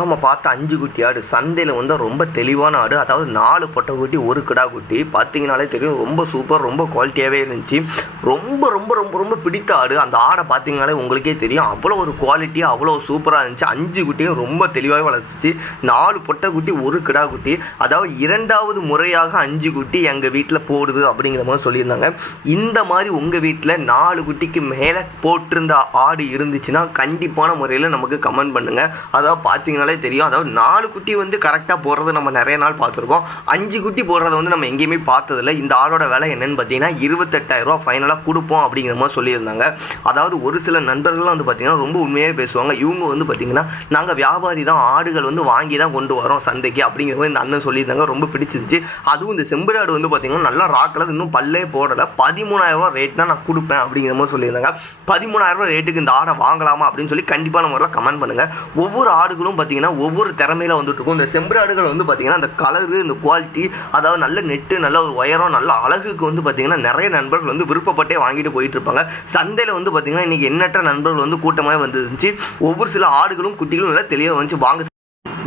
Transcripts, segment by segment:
ஆமா பார்த்த 5 குட்டி ஆடு. சந்தையில வந்து ரொம்ப தெளிவான ஆடு. அதாவது 4 பொட்டைக்குட்டி, 1 கிடா குட்டி. பார்த்தீங்கனாலே தெரியும். ரொம்ப சூப்பர், ரொம்ப குவாலிட்டியாவே இருந்துச்சு. ரொம்ப ரொம்ப ரொம்ப ரொம்ப பிடித்த ஆடு. அந்த ஆட பார்த்தீங்கனாலே உங்களுக்கே தெரியும். அவ்வளோ ஒரு குவாலிட்டியா, அவ்வளோ சூப்பரா இருந்துச்சு. 5 குட்டியும் ரொம்ப தெளிவாவே வளர்த்துச்சு. 4 பொட்டைக்குட்டி, 1 கிடா குட்டி. அதாவது 2வது முறையாக 5 குட்டி எங்க வீட்ல போடுது அப்படிங்கிற மாரி சொல்லியிருந்தாங்க. இந்த மாரி உங்க வீட்ல 4 குட்டிக்கு மேல போட்டிருந்த ஆடு இருந்துச்சுன்னா, கண்டிப்பான முறையில நமக்கு கமெண்ட் பண்ணுங்க. அதாவது பார்த்தீங்கன்னா தெரியும். அதாவது 4 குட்டி வந்து கரெக்டாக போடுறது நம்ம நிறைய நாள் பார்த்துருக்கோம். 5 குட்டி போடுறத வந்து நம்ம எங்கேயுமே பார்த்ததில்ல. இந்த ஆடோட விலை என்னன்னு பார்த்தீங்கன்னா 28,000 ஃபைனலாக கொடுப்போம் அப்படிங்கிற மாதிரி சொல்லியிருந்தாங்க. அதாவது ஒரு சில நண்பர்கள்லாம் வந்து பார்த்தீங்கன்னா ரொம்ப உண்மையாக பேசுவாங்க. இவங்க வந்து பார்த்தீங்கன்னா நாங்கள் வியாபாரி தான், ஆடுகள் வந்து வாங்கி தான் கொண்டு வரோம் சந்தைக்கு அப்படிங்கிற மாதிரி இந்த அண்ணன் சொல்லியிருந்தாங்க. ரொம்ப பிடிச்சிருந்துச்சு. அதுவும் இந்த செம்பரி ஆடு வந்து பார்த்தீங்கன்னா நல்லா ராக்கில் இன்னும் பல்லே போடலை. 13,000 ரேட் தான் நான் கொடுப்பேன் அப்படிங்கிற மாதிரி சொல்லியிருந்தாங்க. 13,000 ரேட்டுக்கு இந்த ஆடை வாங்கலாமா அப்படின்னு சொல்லி கண்டிப்பான முறையில் கமெண்ட் பண்ணுங்கள். ஒவ்வொரு ஆடுகளும் ஒவ்வொரு திறமையில வந்துட்டு இருக்கும். இந்த செம்பராடுகள் வந்து பார்த்தீங்கன்னா அந்த கலரு, இந்த குவாலிட்டி, அதாவது நல்ல நெட்டு, நல்ல ஒரு உயரம், நல்ல அழகுக்கு வந்து பார்த்தீங்கன்னா நிறைய நண்பர்கள் வந்து விருப்பப்பட்டே வாங்கிட்டு போயிட்டு இருப்பாங்க. சந்தையில் வந்து பார்த்தீங்கன்னா இன்னைக்கு எண்ணற்ற நண்பர்கள் வந்து கூட்டமாக வந்துருந்துச்சு. ஒவ்வொரு சில ஆடுகளும் குட்டிகளும் நல்லா தெளிவாக வந்து வாங்க.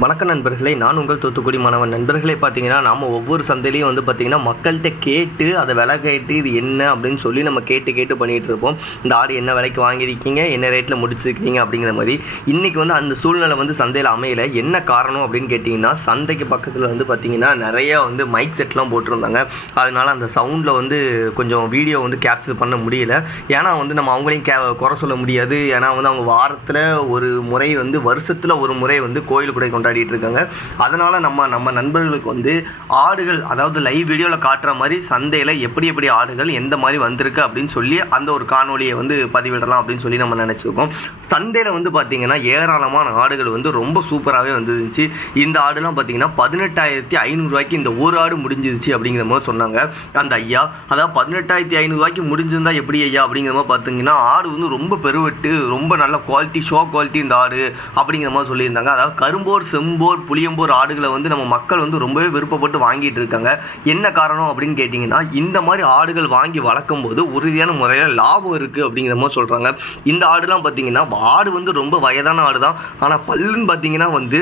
வணக்கம் நண்பர்களே, நான் உங்கள் தூத்துக்குடி மாணவன். நண்பர்களே பார்த்தீங்கன்னா நாம் ஒவ்வொரு சந்தையிலையும் வந்து பார்த்திங்கன்னா மக்கள்கிட்ட கேட்டு அதை விலை கேட்டு இது என்ன அப்படின்னு சொல்லி நம்ம கேட்டு பண்ணிகிட்டு இருப்போம். இந்த ஆடு என்ன விலைக்கு வாங்கியிருக்கீங்க, என்ன ரேட்டில் முடிச்சிருக்கீங்க அப்படிங்கிற மாதிரி. இன்றைக்கி வந்து அந்த சூழ்நிலை வந்து சந்தையில் அமையலை. என்ன காரணம் அப்படின்னு கேட்டிங்கன்னா, சந்தைக்கு பக்கத்தில் வந்து பார்த்திங்கன்னா நிறையா வந்து மைக் செட்லாம் போட்டிருந்தாங்க. அதனால் அந்த சவுண்டில் வந்து கொஞ்சம் வீடியோ வந்து கேப்சர் பண்ண முடியல. ஏன்னா வந்து நம்ம அவங்களையும் குறை சொல்ல முடியாது. ஏன்னா வந்து அவங்க வாரத்தில் ஒரு முறை வந்து வருஷத்தில் ஒரு முறை வந்து கோயில் கூட கொண்டாடிட்டு இருக்காங்க. அதனால் நம்ம நண்பர்களுக்கு வந்து ஆடுகள், அதாவது லைவ் வீடியோவில் காட்டுற மாதிரி சந்தையில் எப்படி ஆடுகள் எந்த மாதிரி வந்திருக்கு அப்படின்னு சொல்லி அந்த ஒரு காணொலியை வந்து பதிவிடலாம் அப்படின்னு சொல்லி நம்ம நினச்சிருக்கோம். சந்தையில் வந்து பார்த்திங்கன்னா ஏராளமான ஆடுகள் வந்து ரொம்ப சூப்பராகவே வந்துருந்துச்சு. இந்த ஆடுலாம் பார்த்திங்கன்னா 18,500 இந்த ஒரு ஆடு முடிஞ்சிருச்சு அப்படிங்கிற மாதிரி சொன்னாங்க அந்த ஐயா. அதாவது 18,500 முடிஞ்சிருந்தா எப்படி ஐயா அப்படிங்கிற மாதிரி பார்த்தீங்கன்னா ஆடு வந்து ரொம்ப பெருவெட்டு, ரொம்ப நல்ல குவாலிட்டி, ஷோ குவாலிட்டி இந்த ஆடு அப்படிங்கிற மாதிரி சொல்லியிருந்தாங்க. அதாவது கரும்போர், செம்போர், புளியம்போர் ஆடுகளை வந்து நம்ம மக்கள் வந்து ரொம்பவே விருப்பப்பட்டு வாங்கிட்டு இருக்காங்க. என்ன காரணம் அப்படின்னு கேட்டிங்கன்னா, இந்த மாதிரி ஆடுகள் வாங்கி வளர்க்கும் போது உறுதியான முறையில் லாபம் இருக்குது அப்படிங்கிற மாதிரி சொல்கிறாங்க. இந்த ஆடுலாம் பார்த்திங்கன்னா ஆடு வந்து ரொம்ப வயதான ஆடு தான். ஆனால் பல்லுன்னு பார்த்திங்கன்னா வந்து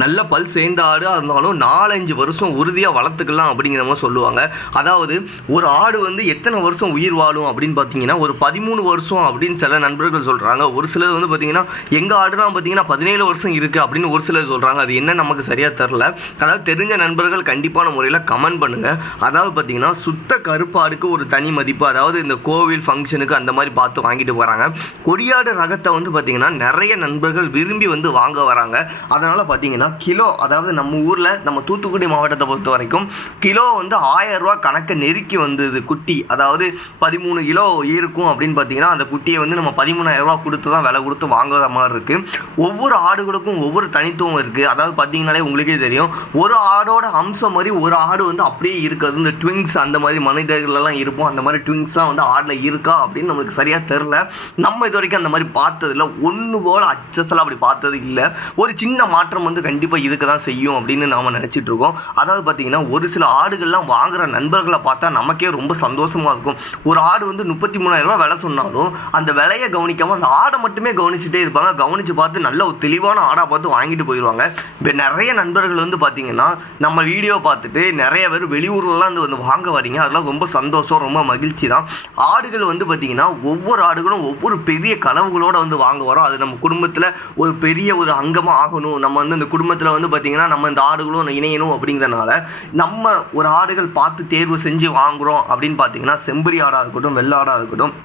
நல்ல பல் சேர்ந்த ஆடாக இருந்தாலும் 4-5 வருஷம் உறுதியாக வளர்த்துக்கலாம் அப்படிங்கிற மாதிரி சொல்லுவாங்க. அதாவது ஒரு ஆடு வந்து எத்தனை வருஷம் உயிர் வாழும் அப்படின்னு பார்த்தீங்கன்னா ஒரு 13 வருஷம் அப்படின்னு சில நண்பர்கள் சொல்கிறாங்க. ஒரு சிலர் வந்து பார்த்திங்கன்னா எங்கள் ஆடுலாம் பார்த்திங்கன்னா 17 வருஷம் இருக்குது அப்படின்னு ஒரு சிலர் சொல்கிறாங்க. அது என்ன நமக்கு சரியாக தெரில. அதாவது தெரிஞ்ச நண்பர்கள் கண்டிப்பான முறையில் கமெண்ட் பண்ணுங்கள். அதாவது பார்த்திங்கன்னா சுத்த கருப்பாடுக்கு ஒரு தனி மதிப்பு, அதாவது இந்த கோவில் ஃபங்க்ஷனுக்கு அந்த மாதிரி பார்த்து வாங்கிட்டு போகிறாங்க. கொடியாடு ரகத்தை வந்து பார்த்திங்கன்னா நிறைய நண்பர்கள் விரும்பி வந்து வாங்க வராங்க. அதனால் பார்த்திங்கன்னா கிலோ, அதாவது நம்ம ஊரில், நம்ம தூத்துக்குடி மாவட்டத்தை பொறுத்த வரைக்கும் கிலோ வந்து 1000 ரூபா கணக்கை நெருக்கி வந்தது குட்டி. அதாவது 13 கிலோ இருக்கும் அப்படின்னு பார்த்தீங்கன்னா அந்த குட்டியை வந்து நம்ம 13,000 ரூபா கொடுத்து தான் விலை கொடுத்து வாங்குற மாதிரி இருக்குது. ஒவ்வொரு ஆடுகளுக்கும் ஒவ்வொரு தனித்துவம் இருக்குது. அதாவது பார்த்தீங்கன்னாலே உங்களுக்கே தெரியும், ஒரு ஆடோட அம்சம் மாதிரி ஒரு ஆடு வந்து அப்படியே இருக்காது. இந்த ட்விங்ஸ் அந்த மாதிரி மனிதர்களெல்லாம் இருப்போம். அந்த மாதிரி ட்விங்ஸ்லாம் வந்து ஆடில் இருக்கா அப்படின்னு நம்மளுக்கு சரியாக தெரில. நம்ம இது வரைக்கும் அந்த மாதிரி பார்த்ததில்ல. ஒன்று போல் அச்சஸெல்லாம் அப்படி பார்த்தது இல்லை. ஒரு சின்ன மாற்றம் வந்து கண்டிப்பாக இதுக்கு தான் செய்யும் அப்படின்னு நாம் நினச்சிட்டு இருக்கோம். அதாவது பார்த்தீங்கன்னா ஒரு சில ஆடுகள்லாம் வாங்குகிற நண்பர்களை பார்த்தா நமக்கே ரொம்ப சந்தோஷமாக இருக்கும். ஒரு ஆடு வந்து 33,000 ரூபா விலை சொன்னாலும் அந்த விலையை கவனிக்காமல் அந்த ஆடை மட்டுமே கவனிச்சுட்டே இருப்பாங்க. கவனித்து பார்த்து நல்ல ஒரு தெளிவான ஆடாக பார்த்து வாங்கிட்டு போயிடுவாங்க. இப்போ நிறைய நண்பர்கள் வந்து பார்த்திங்கன்னா நம்ம வீடியோ பார்த்துட்டு நிறைய பேர் வெளியூர்லாம் வந்து வாங்க வரீங்க. அதெல்லாம் ரொம்ப சந்தோஷம், ரொம்ப மகிழ்ச்சி தான். ஆடுகள் வந்து பார்த்திங்கன்னா ஒவ்வொரு ஆடுகளும் ஒவ்வொரு பெரிய கனவுகளோடு வந்து வாங்க வரோம். அது நம்ம குடும்பத்தில் ஒரு பெரிய ஒரு அங்கமாக ஆகணும். நம்ம வந்து இந்த குடும்பத்தில் வந்து பார்த்திங்கன்னா நம்ம இந்த ஆடுகளும் இணையணும் அப்படிங்கிறனால நம்ம ஒரு ஆடுகள் பார்த்து தேர்வு செஞ்சு வாங்குகிறோம் அப்படின்னு பார்த்திங்கன்னா செம்பரி ஆடாக இருக்கட்டும், வெள்ளை ஆடாக இருக்கட்டும்,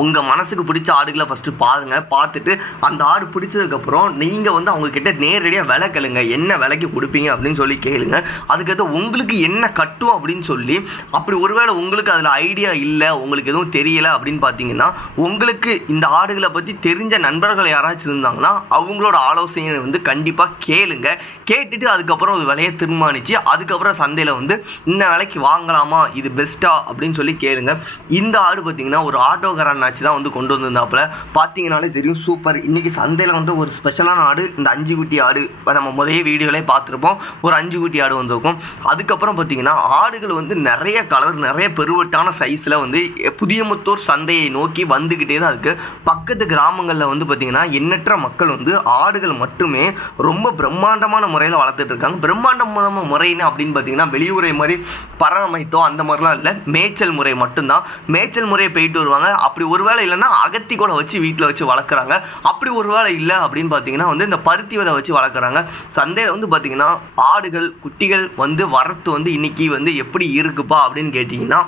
உங்கள் மனசுக்கு பிடிச்ச ஆடுகளை ஃபஸ்ட்டு பாருங்கள். பார்த்துட்டு அந்த ஆடு பிடிச்சதுக்கப்புறம் நீங்கள் வந்து அவங்கக்கிட்ட நேரடியாக விலை கேளுங்க. என்ன விலைக்கு கொடுப்பீங்க அப்படின்னு சொல்லி கேளுங்க. அதுக்கடுத்து உங்களுக்கு என்ன கட்டும் அப்படின்னு சொல்லி, அப்படி ஒருவேளை உங்களுக்கு அதில் ஐடியா இல்லை, உங்களுக்கு எதுவும் தெரியலை அப்படின்னு பார்த்தீங்கன்னா, உங்களுக்கு இந்த ஆடுகளை பற்றி தெரிஞ்ச நண்பர்கள் யாராச்சும் இருந்தாங்கன்னா அவங்களோட ஆலோசனை வந்து கண்டிப்பாக கேளுங்க. கேட்டுட்டு அதுக்கப்புறம் ஒரு விலையை தீர்மானித்து அதுக்கப்புறம் சந்தையில் வந்து இந்த விலைக்கு வாங்கலாமா, இது பெஸ்ட்டா அப்படின்னு சொல்லி கேளுங்க. இந்த ஆடு பார்த்திங்கன்னா ஒரு ஆட்டோக்காரன் மேட்ச் தான் வந்து கொண்டு வந்திருந்தாப்புல. பார்த்தீங்கனாலே தெரியும் சூப்பர். இன்றைக்கி சந்தையில் வந்து ஒரு ஸ்பெஷலான ஆடு இந்த 5 குட்டி ஆடு. நம்ம முதல் வீடியோலே பார்த்துருப்போம், ஒரு 5 குட்டி ஆடு வந்திருக்கும். அதுக்கப்புறம் பார்த்தீங்கன்னா ஆடுகள் வந்து நிறைய கலர், நிறைய பெருவட்டான சைஸில் வந்து புதியமுத்தூர் சந்தையை நோக்கி வந்துக்கிட்டே தான் இருக்குது. பக்கத்து கிராமங்களில் வந்து பார்த்திங்கன்னா எண்ணற்ற மக்கள் வந்து ஆடுகள் மட்டுமே ரொம்ப பிரம்மாண்டமான முறையில் வளர்த்துட்டு இருக்காங்க. பிரம்மாண்டமான முறைன்னு அப்படின்னு பார்த்தீங்கன்னா வெளியுறை மாதிரி பராமரித்தோ அந்த மாதிரிலாம் இல்லை, மேய்ச்சல் முறை மட்டும்தான். மேய்ச்சல் முறையை போயிட்டு வருவாங்க. அப்படி ஒரு வேளை இல்லைன்னா அகத்தி கூட வச்சு வீட்டில் வச்சு வளர்க்குறாங்க. அப்படி ஒரு வேளை இல்லை அப்படின்னு பார்த்தீங்கன்னா வந்து இந்த பருத்தி விதை வச்சு வளர்க்குறாங்க. சந்தையில் வந்து பார்த்திங்கன்னா ஆடுகள் குட்டிகள் வந்து வரத்து வந்து இன்றைக்கி வந்து எப்படி இருக்குப்பா அப்படின்னு கேட்டிங்கன்னா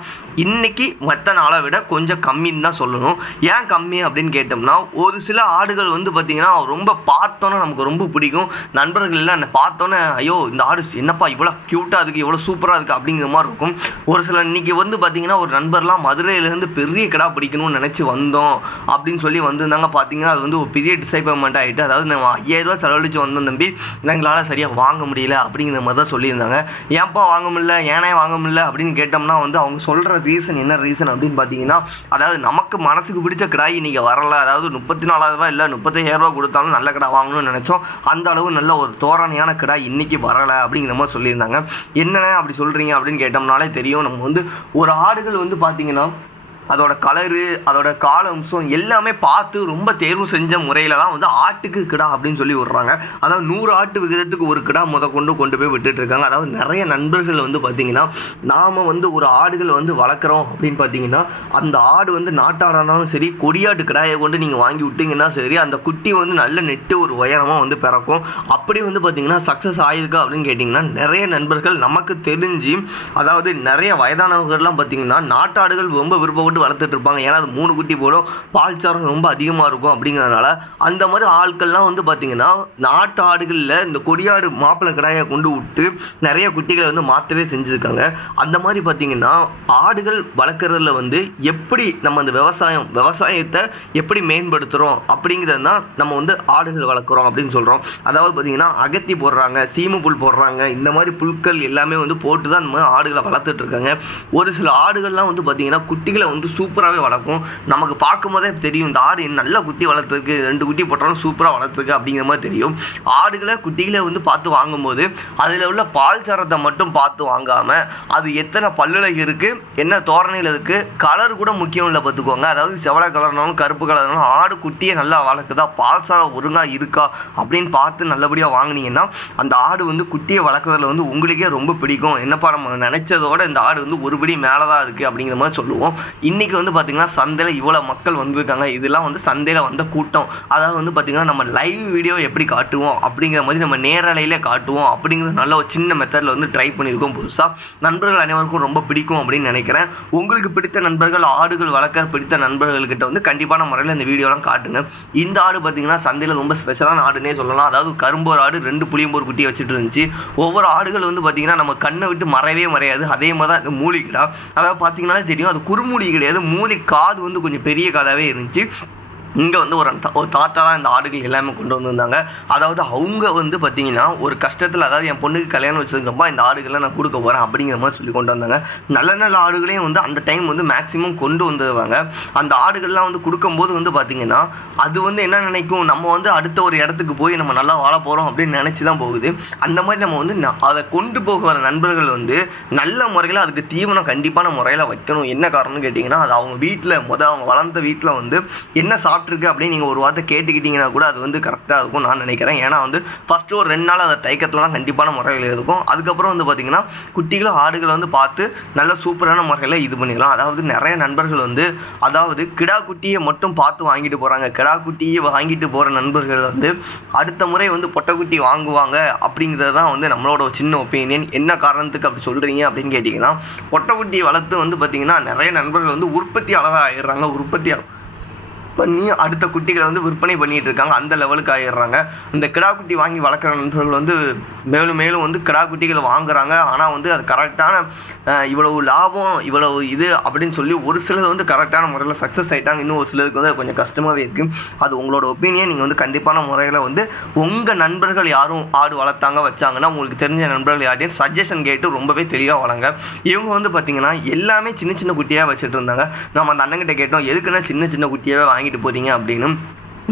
இன்றைக்கி மற்ற நாளை விட கொஞ்சம் கம்மின்னு தான் சொல்லணும். ஏன் கம்மி அப்படின்னு கேட்டோம்னா ஒரு சில ஆடுகள் வந்து பார்த்திங்கன்னா ரொம்ப பார்த்தோன்னே நமக்கு ரொம்ப பிடிக்கும். நண்பர்கள் எல்லாம் என்னை பார்த்தோன்னே ஐயோ இந்த ஆடு என்னப்பா இவ்வளோ க்யூட்டாக இருக்குது, இவ்வளோ சூப்பராக இருக்குது அப்படிங்கிற மாதிரி இருக்கும். ஒரு சில இன்றைக்கி வந்து பார்த்திங்கன்னா ஒரு நண்பர்லாம் மதுரையிலேருந்து பெரிய கிடா பிடிக்கணும்னு நினச்சி வந்தோம் அப்படின்னு சொல்லி வந்திருந்தாங்க. பார்த்தீங்கன்னா அது வந்து ஒரு பெரிய டிசப்பாயின்மெண்ட் ஆகிட்டு, அதாவது நம்ம 5000 ரூபா செலவழித்து வந்தோம் தம்பி, எங்களால் சரியாக வாங்க முடியல அப்படிங்கிற மாதிரி தான் சொல்லியிருந்தாங்க. ஏன்ப்பா வாங்க முடியல, ஏனே வாங்க முடியல அப்படின்னு கேட்டோம்னா வந்து அவங்க சொல்கிற ரீசன் என்ன ரீசன் அப்படின்னு பார்த்தீங்கன்னா அதாவது நமக்கு மனசுக்கு பிடிச்ச கிடாய் இன்றைக்கி வரல. அதாவது 34,000 ரூபா இல்லை 35,000 ரூபா கொடுத்தாலும் நல்ல கிடா வாங்கணும்னு நினச்சோம், அந்த அளவு நல்ல ஒரு தோரணையான கிடாய் இன்றைக்கி வரலை அப்படிங்கிற மாதிரி சொல்லியிருந்தாங்க. என்னென்ன அப்படி சொல்கிறீங்க அப்படின்னு கேட்டோம்னாலே தெரியும். நம்ம வந்து ஒரு ஆடுகள் வந்து பார்த்திங்கன்னா அதோட கலரு, அதோட கால அம்சம் எல்லாமே பார்த்து ரொம்ப தேர்வு செஞ்ச முறையில் தான் வந்து ஆட்டுக்கு கிடா அப்படின்னு சொல்லி விட்றாங்க. அதாவது 100 ஆட்டு விகிதத்துக்கு ஒரு கிடா கொண்டு போய் விட்டுட்டு இருக்காங்க. அதாவது நிறைய நண்பர்கள் வந்து பார்த்திங்கன்னா நாம் வந்து ஒரு ஆடுகள் வந்து வளர்க்குறோம் அப்படின்னு பார்த்தீங்கன்னா அந்த ஆடு வந்து நாட்டாடானாலும் சரி, கொடியாட்டு கிடாயை கொண்டு நீங்கள் வாங்கி விட்டிங்கன்னா சரி, அந்த குட்டி வந்து நல்ல நெட்டு ஒரு உயரமாக வந்து பிறக்கும். அப்படி வந்து பார்த்திங்கன்னா சக்ஸஸ் ஆகிருக்கா அப்படின்னு கேட்டிங்கன்னா நிறைய நண்பர்கள் நமக்கு தெரிஞ்சு, அதாவது நிறைய வயதானவர்கள்லாம் பார்த்திங்கன்னா நாட்டாடுகள் ரொம்ப விருப்பப்பட்டு வளர்த்துட்டு இருப்பாங்க. ஏன்னா அது 3 குட்டி போடும், பால் சாரம் ரொம்ப அதிகமாக இருக்கும் அப்படிங்கிறதுனால அந்த மாதிரி ஆட்கள்லாம் வந்து பார்த்திங்கன்னா நாட்டு ஆடுகளில் இந்த கொடியாடு மாப்பிள்ளை கிடாயை கொண்டு விட்டு நிறைய குட்டிகளை வந்து மாற்றவே செஞ்சுருக்காங்க. அந்த மாதிரி பார்த்திங்கன்னா ஆடுகள் வளர்க்குறதுல வந்து எப்படி நம்ம அந்த விவசாயத்தை எப்படி மேம்படுத்துகிறோம் அப்படிங்கிறது தான் நம்ம வந்து ஆடுகள் வளர்க்குறோம் அப்படின்னு சொல்கிறோம். அதாவது பார்த்திங்கன்னா அகத்தி போடுறாங்க, சீம புல் போடுறாங்க, இந்த மாதிரி புல்கள் எல்லாமே வந்து போட்டு தான் நம்ம ஆடுகளை வளர்த்துட்டு இருக்காங்க. ஒரு சில ஆடுகள்லாம் வந்து பார்த்திங்கன்னா குட்டிகளை வந்து சூப்பராகவே வளர்க்கும். நமக்கு பார்க்கும் போதே தெரியும் இந்த ஆடு நல்ல குட்டி வளர்த்துருக்கு, 2 குட்டி போட்டாலும் சூப்பராக வளர்த்துருக்கு அப்படிங்கிற மாதிரி தெரியும். ஆடுகளை குட்டிகளை வந்து பார்த்து வாங்கும்போது அதில் உள்ள பால் சரத்தை மட்டும் பார்த்து வாங்காமல் அது எத்தனை பல்லுல இருக்குது, என்ன தோரணையில் இருக்குது, கலர் கூட முக்கியம் இல்லை பார்த்துக்கோங்க. அதாவது செவலை கலர்னாலும் கருப்பு கலர்னாலும் ஆடு குட்டியை நல்லா வளர்க்குதா, பால் சாரம் ஒழுங்காக இருக்கா அப்படின்னு பார்த்து நல்லபடியாக வாங்கினீங்கன்னா அந்த ஆடு வந்து குட்டியை வளர்க்குறதுல வந்து உங்களுக்கே ரொம்ப பிடிக்கும். என்னப்பா நம்ம நினச்சதோட இந்த ஆடு வந்து ஒருபடி மேலே தான் இருக்குது அப்படிங்கிற மாதிரி சொல்லுவோம். இன்றைக்கி வந்து பார்த்திங்கன்னா சந்தையில் இவ்வளோ மக்கள் வந்திருக்காங்க. இதெல்லாம் வந்து சந்தையில் வந்த கூட்டம். அதாவது வந்து பார்த்திங்கன்னா நம்ம லைவ் வீடியோ எப்படி காட்டுவோம் அப்படிங்கிற மாதிரி நம்ம நேரலையிலே காட்டுவோம் அப்படிங்கிற நல்ல ஒரு சின்ன மெத்தடில் வந்து ட்ரை பண்ணியிருக்கோம் புதுசாக. நண்பர்கள் அனைவருக்கும் ரொம்ப பிடிக்கும் அப்படின்னு நினைக்கிறேன். உங்களுக்கு பிடித்த நண்பர்கள், ஆடுகள் வளர்க்க பிடித்த நண்பர்கள்கிட்ட வந்து கண்டிப்பான முறையில் இந்த வீடியோலாம் காட்டுங்க. இந்த ஆடு பார்த்திங்கன்னா சந்தையில் ரொம்ப ஸ்பெஷலான ஆடுன்னே சொல்லலாம். அதாவது கரும்போர் ஆடு 2 புளியம்போர் குட்டியை வச்சுட்டு இருந்துச்சு. ஒவ்வொரு ஆடுகள் வந்து பார்த்திங்கன்னா நம்ம கண்ணை விட்டு மறையவே மறையாது. அதே மாதிரி தான் இந்த மூலிகிடா. அதாவது பார்த்திங்கனாலே தெரியும் அது குறுமூலி கிடையாது, மூலி காது வந்து கொஞ்சம் பெரிய காதாகவே இருந்துச்சு. இங்கே வந்து ஒரு தாத்தா தான் இந்த ஆடுகள் எல்லாமே கொண்டு வந்திருந்தாங்க. அதாவது அவங்க வந்து பார்த்திங்கன்னா ஒரு கஷ்டத்தில், அதாவது என் பொண்ணுக்கு கல்யாணம் வச்சதுக்கப்பா இந்த ஆடுகளை நான் கொடுக்க போகிறேன் அப்படிங்கிற மாதிரி சொல்லி கொண்டு வந்தாங்க. நல்ல நல்ல ஆடுகளையும் வந்து அந்த டைம் வந்து மேக்ஸிமம் கொண்டு வந்துடுவாங்க. அந்த ஆடுகள்லாம் வந்து கொடுக்கும்போது வந்து பார்த்திங்கன்னா அது வந்து என்ன நினைக்கும், நம்ம வந்து அடுத்த ஒரு இடத்துக்கு போய் நம்ம நல்லா வாழ போகிறோம் அப்படின்னு நினச்சி தான் போகுது. அந்த மாதிரி நம்ம வந்து அதை கொண்டு போகிற நண்பர்கள் வந்து நல்ல முறையில் அதுக்கு தீவனம் கண்டிப்பான முறையில் வைக்கணும். என்ன காரணம்னு கேட்டிங்கன்னா அது அவங்க வீட்டில் அவங்க வளர்ந்த வீட்டில் வந்து என்ன சாப்பிட்ருக்கு அப்படின்னு நீங்கள் ஒரு வார்த்தை கேட்டுக்கிட்டிங்கன்னா கூட அது வந்து கரெக்டாக இருக்கும் நான் நினைக்கிறேன். ஏன்னா வந்து ஃபஸ்ட்டு ஒரு 2 நாள் அதை தைக்கத்தில் தான் கண்டிப்பான முறையில் இருக்கும். அதுக்கப்புறம் வந்து பார்த்திங்கன்னா குட்டிகளும் ஆடுகளை வந்து பார்த்து நல்ல சூப்பரான முறையில் இது பண்ணிடலாம். அதாவது நிறைய நண்பர்கள் வந்து அதாவது கிடா குட்டியை மட்டும் பார்த்து வாங்கிட்டு போகிறாங்க. கிடா குட்டியை வாங்கிட்டு போகிற நண்பர்கள் வந்து அடுத்த முறை வந்து பொட்டைக்குட்டி வாங்குவாங்க அப்படிங்கிறது தான் வந்து நம்மளோட ஒரு சின்ன ஒப்பீனியன். என்ன காரணத்துக்கு அப்படி சொல்கிறீங்க அப்படின்னு கேட்டிங்கன்னா பொட்டைக்குட்டியை வளர்த்து வந்து பார்த்திங்கன்னா நிறைய நண்பர்கள் வந்து உற்பத்தியாளராக ஆகிடுறாங்க. பண்ணி அடுத்த குட்டிகளை வந்து விற்பனை பண்ணிகிட்டு இருக்காங்க. அந்த லெவலுக்கு ஆகிடுறாங்க. இந்த கிடா குட்டி வாங்கி வளர்க்குற நண்பர்கள் வந்து மேலும் மேலும் வந்து கிடா குட்டிகளை வாங்குறாங்க. ஆனால் வந்து அது கரெக்டான இவ்வளவு லாபம் இவ்வளவு இது அப்படின்னு சொல்லி ஒரு சிலர் வந்து கரெக்டான முறையில் சக்ஸஸ் ஆகிட்டாங்க. இன்னும் ஒரு சிலருக்கு வந்து கொஞ்சம் கஷ்டமாகவே இருக்குது. அது உங்களோட ஒப்பீனியன். நீங்கள் வந்து கண்டிப்பான முறையில் வந்து உங்கள் நண்பர்கள் யாரும் ஆடு வளர்த்தாங்க வச்சாங்கன்னா உங்களுக்கு தெரிஞ்ச நண்பர்கள் யாரையும் சஜஷன் கேட்டு ரொம்பவே தெளிவாக வளங்க. இவங்க வந்து பார்த்திங்கன்னா எல்லாமே சின்ன சின்ன குட்டியாக வச்சுட்டு இருந்தாங்க. நம்ம அந்த அண்ணங்கிட்ட கேட்டோம், எதுக்குன்னா சின்ன சின்ன குட்டியாகவே வாங்கிட்டு போகிறீங்க அப்படின்னு.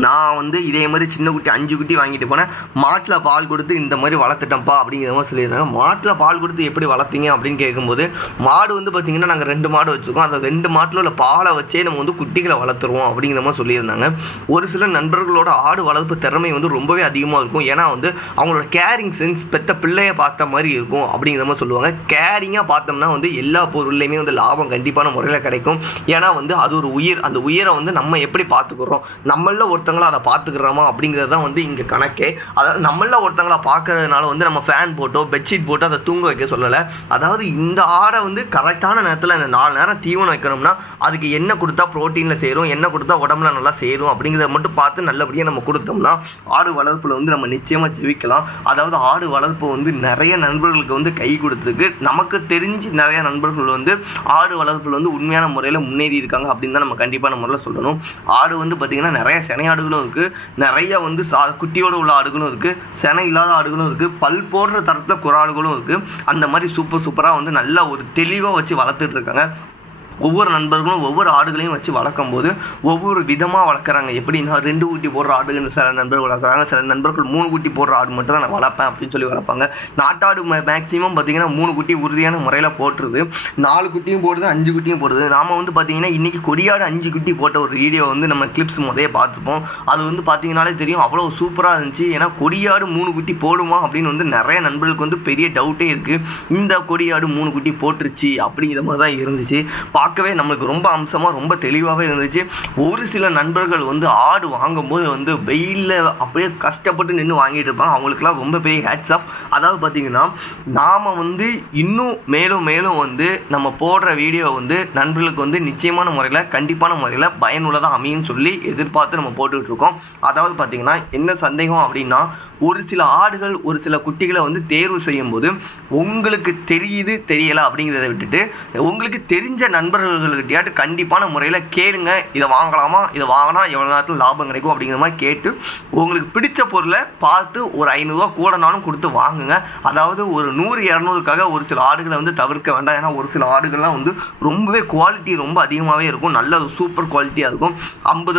நான் வந்து இதே மாதிரி சின்ன குட்டி 5 குட்டி வாங்கிட்டு போனேன். மாட்டில் பால் கொடுத்து இந்த மாதிரி வளர்த்துட்டேன்ப்பா அப்படிங்கிற மாதிரி சொல்லியிருந்தாங்க. மாட்டில் பால் கொடுத்து எப்படி வளர்த்தீங்க அப்படின்னு கேட்கும்போது, மாடு வந்து பார்த்திங்கன்னா நாங்கள் 2 மாடு வச்சுருக்கோம். அந்த 2 மாட்டில் உள்ள பாலை வச்சே நம்ம வந்து குட்டிகளை வளர்த்துருவோம் அப்படிங்கிற மாதிரி சொல்லியிருந்தாங்க. ஒரு சில நண்பர்களோட ஆடு வளர்ப்பு திறமை வந்து ரொம்பவே அதிகமாக இருக்கும். ஏன்னா வந்து அவங்களோட கேரிங் சென்ஸ் பெற்ற பிள்ளையை பார்த்த மாதிரி இருக்கும் அப்படிங்கிற மாதிரி சொல்லுவாங்க. கேரிங்காக பார்த்தோம்னா வந்து எல்லா பொருள்லையுமே வந்து லாபம் கண்டிப்பான முறையில் கிடைக்கும். ஏன்னா வந்து அது ஒரு உயிர். அந்த உயிரை வந்து நம்ம எப்படி பார்த்துக்கிறோம், நம்மள ஒருத்தங்கள அதை பார்த்துக்கிறோமா அப்படிங்கிறது தான் வந்து இங்கே கணக்கே. அதாவது நம்மள ஒருத்தங்கள பார்க்கறதுனால வந்து நம்ம ஃபேன் போட்டோ பெட்ஷீட் போட்டு அதை தூங்க வைக்க சொல்லலை. அதாவது இந்த ஆடை வந்து கரெக்டான நேரத்தில் இந்த 4 நேரம் தீவனம் வைக்கணும்னா அதுக்கு என்ன கொடுத்தா ப்ரோட்டீனில் சேரும், என்ன கொடுத்தா உடம்புல நல்லா சேரும் அப்படிங்கிறத மட்டும் பார்த்து நல்லபடியாக நம்ம கொடுத்தோம்னா ஆடு வளர்ப்பில் வந்து நம்ம நிச்சயமாக ஜெயிக்கலாம். அதாவது ஆடு வளர்ப்பு வந்து நிறைய நண்பர்களுக்கு வந்து கை கொடுத்துருக்கு. நமக்கு தெரிஞ்சு நிறைய நண்பர்கள் வந்து ஆடு வளர்ப்பில் வந்து உண்மையான முறையில் முன்னேறி இருக்காங்க அப்படின்னு தான் நம்ம கண்டிப்பான முறையில் சொல்லணும். ஆடு வந்து பார்த்திங்கன்னா நிறைய சினை ஆடுகளும் இருக்குது, நிறைய வந்து குட்டியோடு உள்ள ஆடுகளும் இருக்குது, செனை இல்லாத ஆடுகளும் இருக்குது, பல் போடுற தரத்தில் குறாடுகளும் இருக்குது. அந்த மாதிரி சூப்பராக வந்து நல்லா ஒரு தெளிவாக வச்சு வளர்த்துட்டு இருக்காங்க. ஒவ்வொரு நண்பர்களும் ஒவ்வொரு ஆடுகளையும் வச்சு வளர்க்கும் போது ஒவ்வொரு விதமாக வளர்க்குறாங்க. எப்படின்னா 2 குட்டி போடுற ஆடுகள் சில நண்பர்கள் வளர்க்குறாங்க. சில நண்பர்கள் 3 குட்டி போடுற ஆடு மட்டும் தான் நான் வளர்ப்பேன் அப்படின்னு சொல்லி வளர்ப்பாங்க. நாட்டாடு மேக்ஸிமம் பார்த்திங்கன்னா 3 குட்டி உறுதியான முறையில் போட்டுருது. 4 குட்டியும் போடுது, 5 குட்டியும் போடுது. நாம் வந்து பார்த்திங்கன்னா இன்றைக்கி கொடியாடு 5 குட்டி போட்ட ஒரு வீடியோ வந்து நம்ம கிளிப்ஸ் முதலே பார்த்துப்போம். அது வந்து பார்த்திங்கனாலே தெரியும் அவ்வளோ சூப்பராக இருந்துச்சு. ஏன்னா கொடியாடு 3 குட்டி போடுமா அப்படின்னு வந்து நிறைய நண்பர்களுக்கு வந்து பெரிய டவுட்டே இருக்குது. இந்த கொடியாடு 3 குட்டி போட்டுருச்சு அப்படிங்கிற மாதிரி தான் இருந்துச்சு. பார்க்கவே நம்மளுக்கு ரொம்ப அம்சமாக ரொம்ப தெளிவாகவே இருந்துச்சு. ஒரு சில நண்பர்கள் வந்து ஆடு வாங்கும்போது வந்து வெயிலில் அப்படியே கஷ்டப்பட்டு நின்று வாங்கிட்டு இருப்பாங்க. அவங்களுக்குலாம் ரொம்ப பெரிய ஹேட்ஸ் ஆஃப். அதாவது பார்த்திங்கன்னா நாம் வந்து இன்னும் மேலும் மேலும் வந்து நம்ம போடுற வீடியோ வந்து நண்பர்களுக்கு வந்து நிச்சயமான முறையில் கண்டிப்பான முறையில் பயனுள்ளதாக அமையும்னு சொல்லி எதிர்பார்த்து நம்ம போட்டுக்கிட்டு இருக்கோம். அதாவது பார்த்திங்கன்னா என்ன சந்தேகம் அப்படின்னா, ஒரு சில ஆடுகள் ஒரு சில குட்டிகளை வந்து தேர்வு செய்யும்போது உங்களுக்கு தெரியுது தெரியலை அப்படிங்கிறத விட்டுட்டு உங்களுக்கு தெரிஞ்ச நண்பர்கள்கிட்டயாட்டு கண்டிப்பான முறையில் கேளுங்க, இதை வாங்கலாமா, இதை வாங்கினா எவ்வளோ நேரத்தில் லாபம் கிடைக்கும் அப்படிங்கிற மாதிரி கேட்டு உங்களுக்கு பிடிச்ச பொருளை பார்த்து ஒரு 500 ரூபா கூடனாலும் கொடுத்து வாங்குங்க. அதாவது ஒரு 100-200க்காக ஒரு சில ஆடுகளை வந்து தவிர்க்க வேண்டாம். ஏன்னா ஒரு சில ஆடுகள்லாம் வந்து ரொம்பவே குவாலிட்டி ரொம்ப அதிகமாகவே இருக்கும், நல்ல சூப்பர் குவாலிட்டியாக இருக்கும். 50